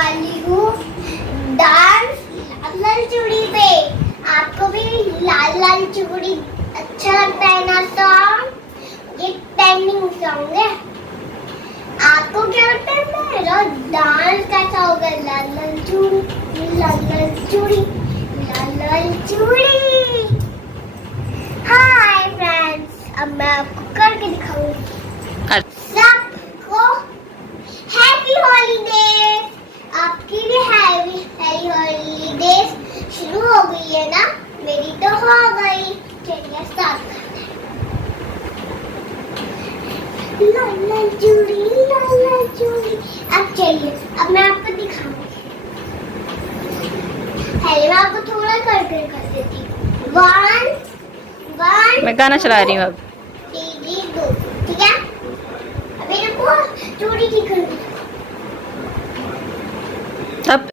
वाली हूँ डांस लाल लाल चूड़ी पे। आपको भी लाल लाल चूड़ी अच्छा लगता है ना सॉन्ग? ये ट्रेंडिंग सॉन्ग है। आपको क्या लगता है मेरा डांस कैसा होगा? लाल लाल चूड़ी, लाल लाल चूड़ी, लाल लाल चूड़ी। हाय फ्रेंड्स, अब मैं आपको करके दिखाऊंगी। सबको हैप्पी हॉलीडेज। आपकी भी हैप्पी हॉलीडेज शुरू हो गई है ना? मेरी तो हो गई। चलिए स्टार्ट करते हैं। लाल लाल चूड़ी, लाल लाल चूड़ी। अब चलिए, अब मैं आपको दिखाऊंगी। पहले मैं आपको थोड़ा कर देती हूँ। 1 1 मैं गाना चला रही हूँ अब।